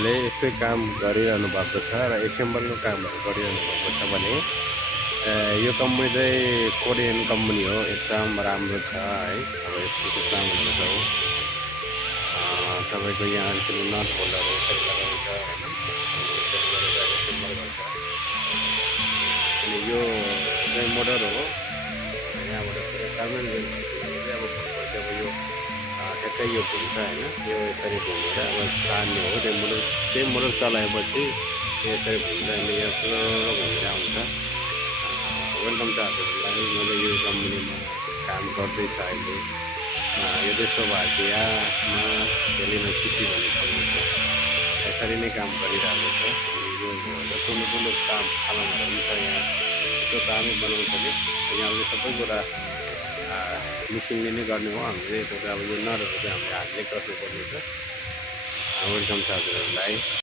हजुरहरूले यस्तै काम गरिरहनु भएको छ र एसेम्बलको कामहरू गरिरहनु भएको छ भने यो कम्पनी चाहिँ कोरियन कम्पनी हो, एकदम राम्रो छ है। अब यसको चाहिँ सामानहरू छ तपाईँको यहाँ अलिकति नट होल्डरहरू यसरी लगाउँछ होइन, यसरी गरेर एसेम्बल गर्छ। अनि यो चाहिँ मोटर हो, यहाँबाट टर्मिनल चाहिँ अब भन्नुपर्छ अब यो ठ्याक्कै यो घुम्छ होइन, यो यसरी घुमेर अब तान्ने हो। त्यही मोटर चलाएपछि यसरी घुम्छ, अनि यहाँ पुरो घुमेर आउँछ। वेलकम छ हजुरहरूलाई, मैले यो कम्पनीमा काम गर्दैछ अहिले। यो चाहिँ स्लोभाकियामा भेलिना सिटी भन्ने ठाउँमा छ। यसरी नै काम गरिरहेको छ। यो ठुलो काम सामानहरू पनि छ यहाँ, त्यो कामै बनाउँछ कि यहाँ चाहिँ सबै कुरा मिसिनले नै गर्ने हो। हामीले अब यो नटहरू चाहिँ हामीले हातले गर्नुपर्ने छ। वेलकम छ हजुरहरूलाई।